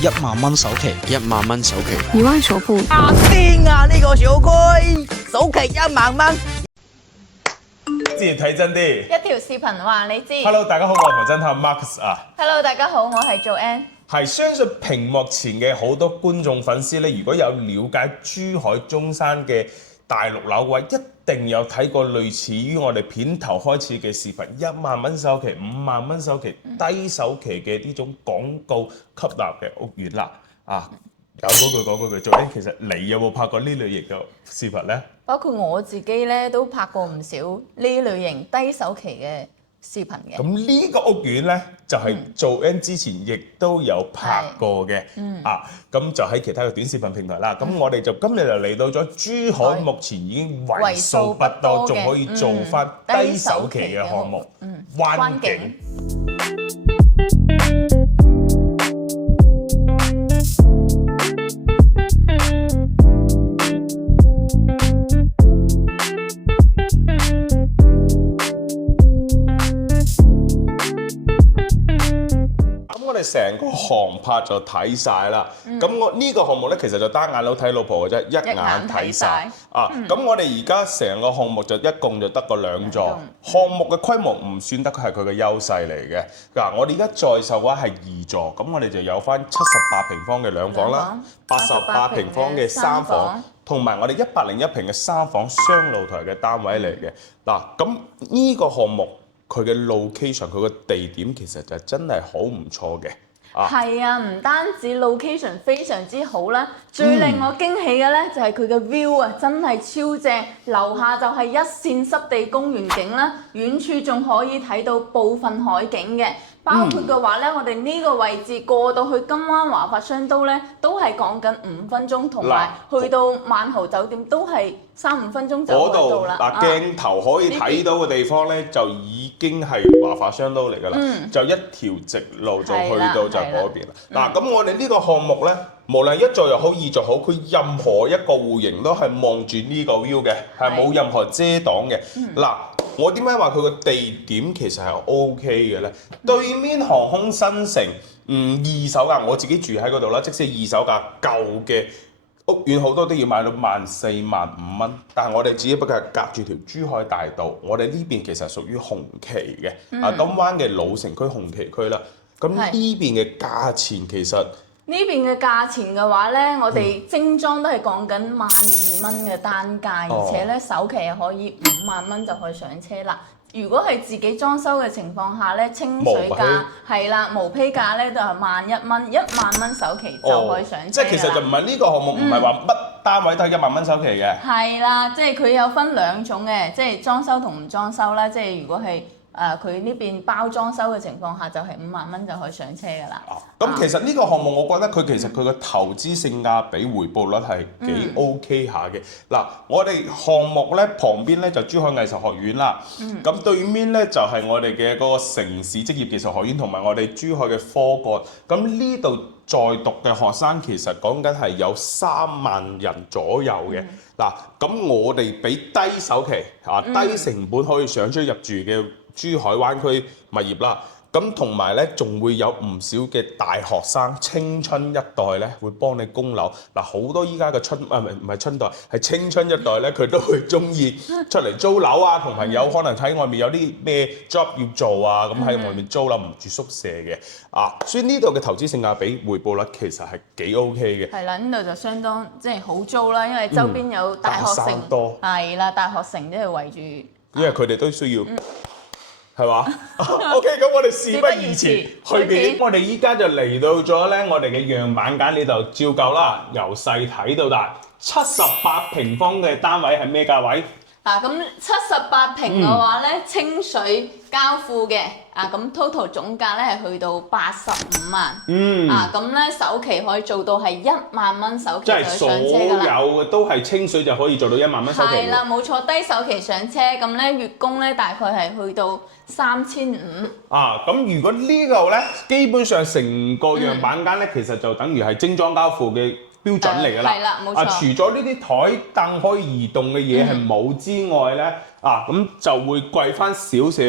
1萬蚊首期，1萬蚊首期，2萬首付。癲啊！呢個小區首期1萬蚊。之前睇真啲，一條視頻話你知。Hello， 大家好，我係唐偵探 Marcus 啊。Hello， 大家好，我係 Joanne。係相信屏幕前嘅好多觀眾粉絲咧，如果有了解珠海中山嘅大陸樓嘅話，一定有睇過類似於我哋片頭開始嘅視頻，1萬蚊首期、5萬蚊首期、低首期嘅呢種廣告吸納嘅屋苑啦。啊，有嗰句講嗰句做咧，其實你有冇拍過呢類型嘅視頻呢？包括我自己咧都拍過唔少呢類型低首期嘅視頻嘅。咁呢個屋苑咧，就係Joanne之前亦都有拍過嘅，咁就喺其他嘅短視頻平台啦。咁我哋就今日就嚟到咗珠海，目前已經為數不多，仲可以做翻低首期嘅項目，灣景。成個航拍就睇晒啦，咁我呢個項目咧其實就單眼佬睇老婆嘅啫，一眼睇晒啊！咁我哋而家成個項目就一共就得個2座，項目嘅規模唔算得係佢嘅優勢嚟嘅。嗱，我哋而家在售嘅話係2座，咁我哋就有翻78平方嘅2房啦，88平方嘅3房，同埋我哋101平嘅3房雙露台嘅單位嚟嘅。嗱，咁呢個項目，佢嘅 location， 佢個地點其實就真係好唔錯嘅。係啊，唔單止 location 非常之好啦，最令我驚喜嘅咧就係佢嘅 view 啊，真係超正！樓下就係一線濕地公園景啦，遠處仲可以睇到部分海景嘅。包括嘅話咧，我哋呢個位置過到去金灣華發商都咧，都係講緊5分鐘，同埋去到萬豪酒店都係3-5分鐘就到啦。嗱，鏡頭可以睇到嘅地方咧，就已經係華發商都嚟㗎啦，就一條直路就去到就嗰邊啦。嗱，咁我哋呢個項目咧，無論1座又好2座好，佢任何一個戶型都係望住呢個 view 嘅，係冇任何遮擋嘅。嗱，我點解話佢個地點其實係 OK 嘅咧？對面航空新城，二手價我自己住喺嗰度啦，即使二手價舊嘅屋苑好多都要買到14,000、15,000蚊，但係我哋只不過係隔住條珠海大道，我哋呢邊其實屬於紅旗嘅，金灣嘅老城區紅旗區啦。咁呢邊嘅價錢其實呢邊嘅價錢嘅話咧，我哋精裝都係講緊12,000蚊嘅單價，而且咧首期係可以5萬蚊就可以上車啦。如果係自己裝修嘅情況下咧，清水價係啦，無批價咧就係11,000蚊，1萬蚊首期就可以上車。即係其實就唔係呢個項目，唔係話乜單位都係1萬蚊首期嘅。係啦，即係佢有分2種嘅，即係裝修同唔裝修啦。即係如果係佢呢邊包裝修嘅情況下，就係5萬蚊就可以上車㗎啦。咁其實呢個項目，我覺得佢其實佢個投資性價比回報率係幾 OK 下嘅。嗱，我哋項目咧旁邊咧就珠海藝術學院啦，咁對面咧就係我哋嘅嗰個城市職業技術學院同埋我哋珠海嘅科幹。咁呢度在讀嘅學生其實講緊係有3萬人左右嘅。嗱，咁我哋俾低首期低成本可以上車入住嘅珠海灣區物業啦，咁同埋咧仲會有唔少嘅大學生青春一代咧會幫你供樓。嗱，好多依家嘅唔係春代，係青春一代咧，佢都會中意出嚟租樓啊，同朋友可能喺外面有啲咩 job 要做啊，咁喺外面租樓唔住宿舍嘅所以呢度嘅投資性價比回報率其實係幾 OK 嘅。係啦，呢度就相當即係好租啦，因為周邊有大學城多，係啦，大學城都係圍住，因為佢哋都需要。係嘛？OK， 咁我哋事不宜遲，去片。我哋依家就嚟到咗咧，我哋嘅樣板間呢度照舊啦，由細睇到大，78平方嘅單位係咩價位？咁78平嘅話咧，清水交付嘅，咁 total 總價咧係去到85萬，咁咧首期可以做到係1萬蚊首期就上車㗎啦。即係所有都係清水就可以做到1萬蚊首期。係啦，冇錯，低首期上車，咁咧月供咧大概係去到3500。咁如果呢度咧，基本上成個樣板間咧，其實就等於係精裝交付嘅標準嚟㗎啦。係啦，冇錯。除咗呢啲台凳可以移動嘅嘢係冇之外咧，咁就會貴翻少少。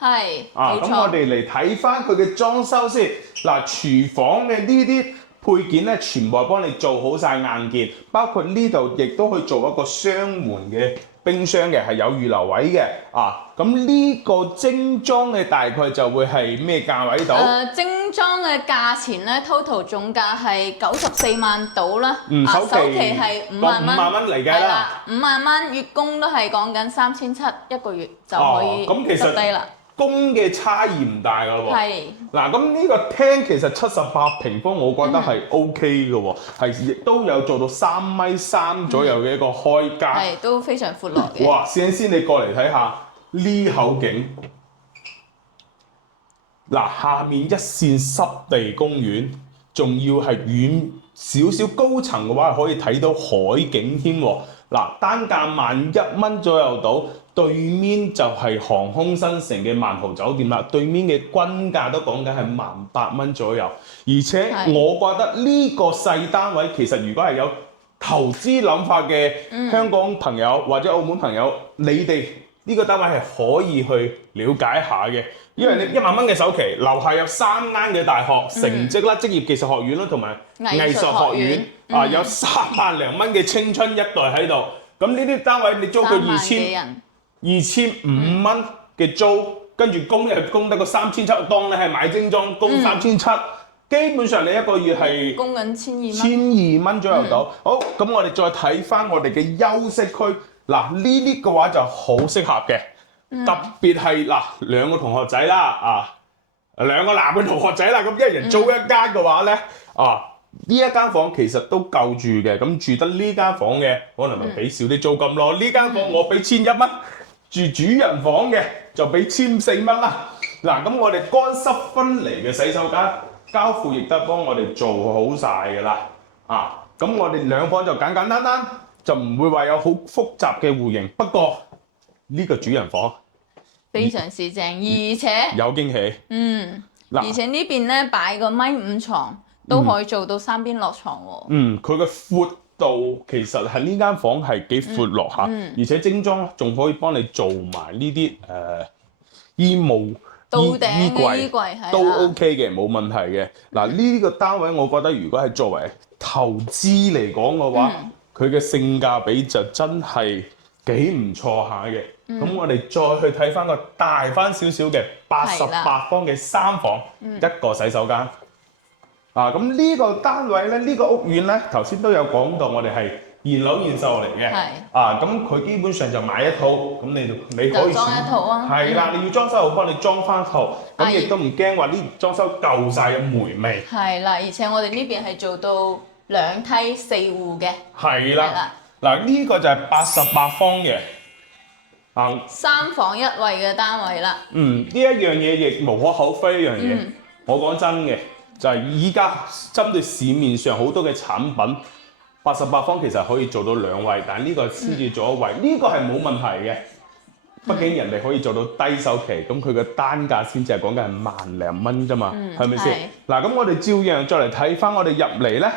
係，冇錯。咁我哋嚟睇翻佢嘅裝修先。嗱，廚房嘅呢啲配件咧全部係幫你做好晒硬件，包括呢度亦都可以做一個雙門嘅冰箱嘅，係有預留位嘅啊。咁呢個精裝嘅大概就會係咩價位度？精裝嘅價錢咧，total 總價係94萬到啦。首期係5萬蚊。5萬蚊嚟計啦。 5萬蚊，月供都係講緊3700一個月就可以執低啦。供嘅差異唔大㗎喎。係。嗱，咁呢個廳其實78平方，我覺得係 OK 嘅喎，係亦都有做到3.3米左右嘅一個開間。係，都非常闊落嘅。哇！先你過嚟睇下呢口景。嗱，下面一線濕地公園，仲要係遠少少高層嘅話，可以睇到海景添喎。嗱，單價11,000左右到，對面就係航空新城嘅萬豪酒店啦。對面嘅均價都講緊係18,000左右，而且我覺得呢個細單位其實如果係有投資諗法嘅香港朋友或者澳門朋友，你哋呢個單位係可以去了解一下嘅。因為你1萬蚊嘅首期，樓下有3間嘅大學成績啦、職業技術學院啦，同埋藝術學院啊，有300零蚊嘅青春一代喺度。咁呢啲單位你租佢2,500蚊嘅租，跟住供又供得個3700，當你係買精裝供3700，基本上你一個月係供緊1,200蚊左右到。好，咁我哋再睇翻我哋嘅休息區，嗱呢啲嘅話就好適合嘅。特別係嗱兩個同學仔啦，兩個男嘅同學仔啦，咁一人租一間嘅話咧，呢一間房其實都夠住嘅，咁住得呢間房嘅可能咪俾少啲租金咯。呢間房我俾1,100蚊，住主人房嘅就俾1,400蚊啦。嗱，咁我哋乾濕分離嘅洗手間交付亦都幫我哋做好晒㗎啦。咁我哋兩房就簡簡單單，就唔會話有好複雜嘅戶型。不過呢個主人房非常之正，而且有驚喜。而且呢邊咧擺個1.5米床都可以做到3邊落床喎。佢嘅闊度其實係呢間房係幾闊落下，而且精裝仲可以幫你做埋呢啲衣帽、衣櫃都 OK 嘅，冇問題嘅。嗱，呢個單位我覺得如果係作為投資嚟講嘅話，佢嘅性價比就真係幾唔錯下嘅。咁我哋再去睇翻個大翻少少嘅88方嘅3房，一個洗手間。咁呢個單位咧，呢個屋苑咧，頭先都有講到，我哋係現樓現售嚟嘅。咁佢基本上就買一套，咁你可以裝一套啊。係啦，你要裝修好，幫你裝翻套，咁亦都唔驚話呢裝修夠晒嘅霉味。係啦，而且我哋呢邊係做到2梯4戶嘅。係啦。嗱，呢個就係88方嘅。3房1衛嘅單位啦。呢一樣嘢亦無可厚非一樣嘢。我講真嘅，就係依家針對市面上好多嘅產品，88方其實可以做到2衛，但係呢個先至做1衛，呢個係冇問題嘅。畢竟人哋可以做到低首期，咁佢嘅單價先至係講緊係1萬零蚊啫嘛，係咪先？嗱，咁我哋照樣再嚟睇翻我哋入嚟咧，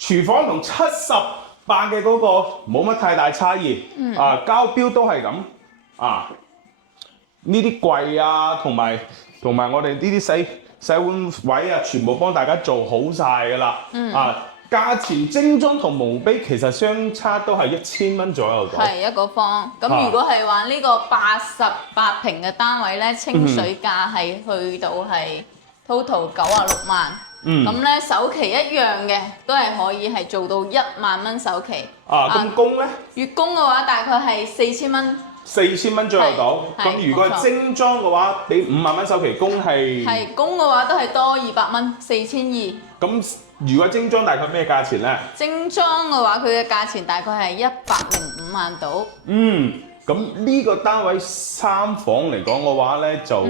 廚房同78嘅嗰個冇乜太大差異，交標都係咁。呢啲櫃啊，同埋我哋呢啲洗碗位啊，全部幫大家做好晒㗎啦。價錢精裝同毛坯其實相差都係1000蚊左右度。係一個方。咁如果係話呢個88平嘅單位咧，清水價係去到係 total 96萬。咁咧首期一樣嘅，都係可以係做到1萬蚊首期。咁供咧？月供嘅話大概係4000蚊。4000蚊左右到，咁如果係精裝嘅話，俾5萬蚊首期供係供嘅話都係多200蚊，4200。咁如果精裝大概咩價錢咧？精裝嘅話，佢嘅價錢大概係105萬到。咁呢個單位3房嚟講嘅話咧，就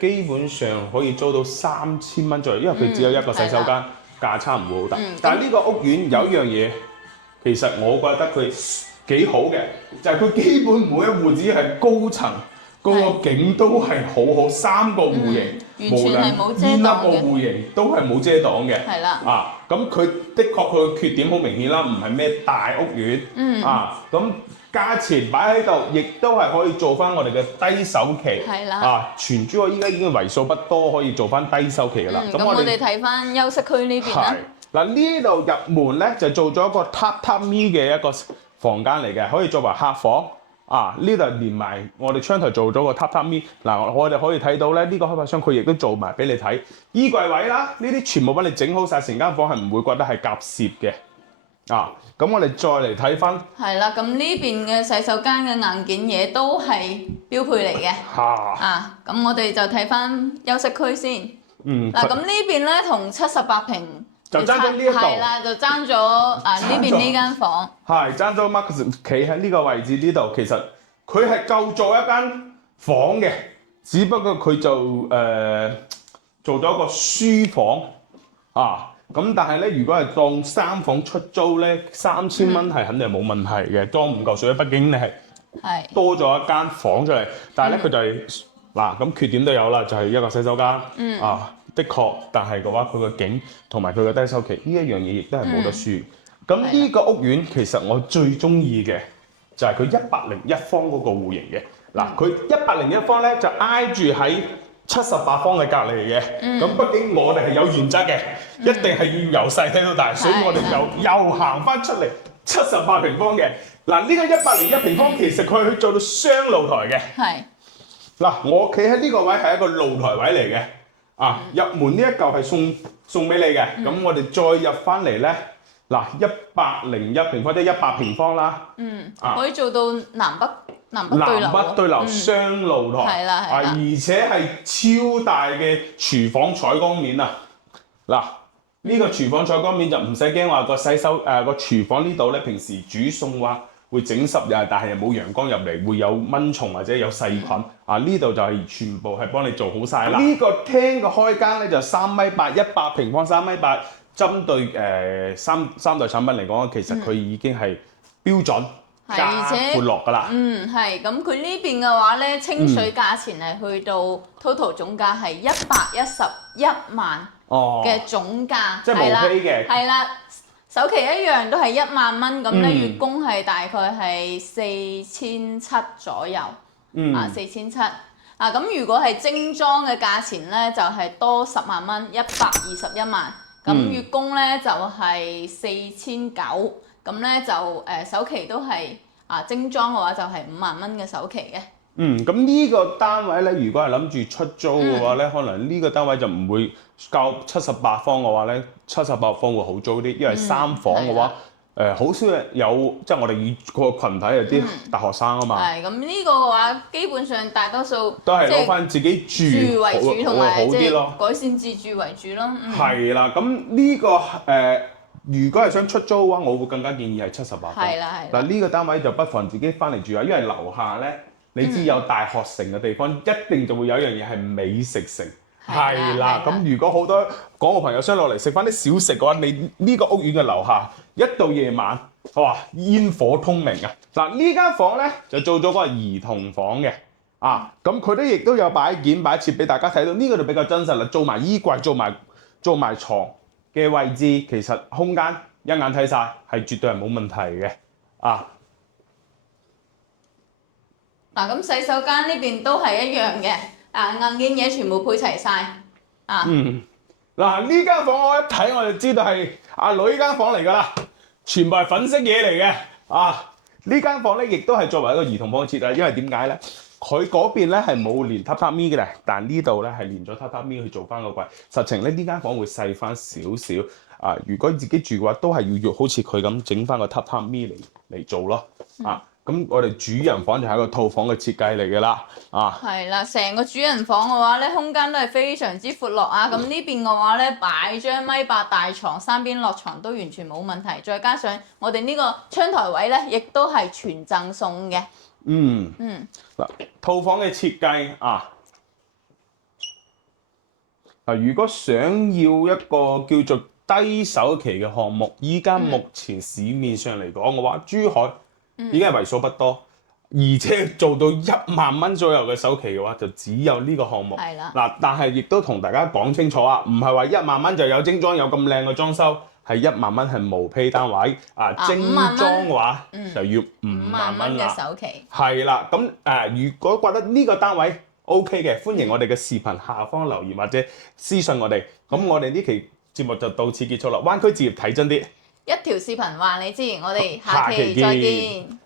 基本上可以租到3000蚊左右，因為佢只有一個洗手間，價差唔會好大。但係呢個屋苑有一樣嘢，其實我覺得佢幾好嘅，就係佢基本每一戶只係高層，個景都係好3個戶型，完全係冇遮擋嘅。邊一個戶型都係冇遮擋嘅。係啦。咁佢的確佢嘅缺點好明顯啦，唔係咩大屋苑。咁價錢擺喺度，亦都係可以做翻我哋嘅低首期。係啦。全珠海依家已經為數不多可以做翻低首期㗎啦。咁我哋睇翻休息區呢邊啦。嗱，呢度入門咧就做咗一個榻榻米嘅一個房間嚟嘅，可以作為客房。啊！呢度連埋我哋窗台做咗個榻榻米，嗱我哋可以睇到咧，呢個開發商佢亦都做埋俾你睇，衣櫃位啦，呢啲全部幫你整好晒，成間房係唔會覺得係夾攝嘅。啊，咁我哋再嚟睇翻，係啦，咁呢邊嘅洗手間嘅硬件嘢都係標配嚟嘅。咁我哋就睇翻休息區先。嗱，咁呢邊咧同78平。就爭咗呢一度，係啦，就爭咗呢邊呢間房。係爭咗 Marcus 企喺呢個位置呢度，其實佢係夠做一間房嘅，只不過佢就做咗一個書房啊。咁但係咧，如果係當3房出租咧，3000蚊係肯定係冇問題嘅，裝唔夠水，畢竟你係多咗一間房出嚟。但係咧佢就係嗱咁缺點都有啦，就係一個洗手間的確，但係嘅話，佢個景同埋佢個低收期呢一樣嘢，亦都係冇得輸。咁呢個屋苑其實我最中意嘅就係佢101方嗰個戶型嘅。嗱，佢101方咧就挨住喺78方嘅隔離嘅。咁畢竟我哋係有原則嘅，一定係要由細睇到大，所以我哋又行翻出嚟78平方嘅。嗱，呢個101平方其實佢去做到雙露台嘅。嗱，我企喺呢個位係一個露台位嚟嘅。入門呢一嚿係送俾你嘅，咁我哋再入翻嚟咧，嗱101平方即係100平方啦，可以做到南北對流雙露台，係啦，而且係超大嘅廚房採光面啊！嗱，呢個廚房採光面就唔使驚話個個廚房呢度咧，平時煮餸話會整濕但係又冇陽光入嚟，會有蚊蟲或者有細菌。呢度就係全部係幫你做好晒啦。呢個廳嘅開間咧就3.8米，100平方3.8米。針對三代產品嚟講，其實佢已經係標準加闊落㗎啦。係咁，佢呢邊嘅話咧，清水價錢係去到 total 總價係111萬嘅總價，即係無批嘅。係啦。首期一樣都係1萬蚊，咁咧月供係大概係4700左右，4700。咁如果係精裝嘅價錢咧，就係多10萬蚊，121萬。咁月供咧就係4900，咁咧就首期都係精裝嘅話就係5萬蚊嘅首期嘅。咁呢個單位咧，如果係諗住出租嘅話咧，可能呢個單位就唔會夠78方嘅話咧，78方會好租啲，因為3房嘅話，好少有即係我哋個群體有啲大學生啊嘛。咁呢個嘅話，基本上大多數都係攞翻自己住為主，同埋即係改善自住為主咯。係啦，咁呢個如果係想出租嘅話，我會更加建議係78方。係啦。嗱，呢個單位就不妨自己翻嚟住下，因為樓下咧。你知有大學城嘅地方，一定就會有一樣嘢係美食城，係啦。咁如果好多港澳朋友想落嚟食翻啲小食嘅話，你呢個屋苑嘅樓下一到夜晚，哇，煙火通明啊！嗱，呢間房咧就做咗個兒童房嘅，咁佢都亦都有擺件擺設俾大家睇到，呢個就比較真實啦。做埋衣櫃，做埋床嘅位置，其實空間一眼睇晒，係絕對係冇問題嘅，嗱，咁洗手間呢邊都係一樣嘅，硬件嘢全部配齊晒。嗱，呢間房我一睇我就知道係阿女間房嚟㗎啦，全部係粉色嘢嚟嘅。呢間房咧亦都係作為一個兒童房嘅設計，因為點解咧？佢嗰邊咧係冇連榻榻米嘅，但呢度咧係連咗榻榻米去做翻個櫃。實情咧呢間房會細翻少少。如果自己住嘅話，都係要好似佢咁整翻個榻榻米嚟做咯。咁我哋主人房就係一個套房嘅設計嚟㗎啦，係啦，成個主人房嘅話咧，空間都係非常之闊落啊！咁呢邊嘅話咧，擺張1.8米大床，三邊落床都完全冇問題，再加上我哋呢個窗台位咧，亦都係全贈送嘅。嗱，套房嘅設計如果想要一個叫做低首期嘅項目，依家目前市面上嚟講嘅話，珠海已經係為數不多，而且做到1萬蚊左右嘅首期嘅話，就只有呢個項目。係啦。但係亦都同大家講清楚唔係話1萬蚊就有精裝有咁靚嘅裝修，係1萬蚊係無坯單位。精裝嘅話就要5萬蚊啦。嘅首期。係啦，咁如果覺得呢個單位 OK 嘅，歡迎我哋嘅視頻下方留言或者私信我哋。咁我哋呢期節目就到此結束啦。灣區置業睇真啲，一條視頻話你知，我哋下下期期再見見。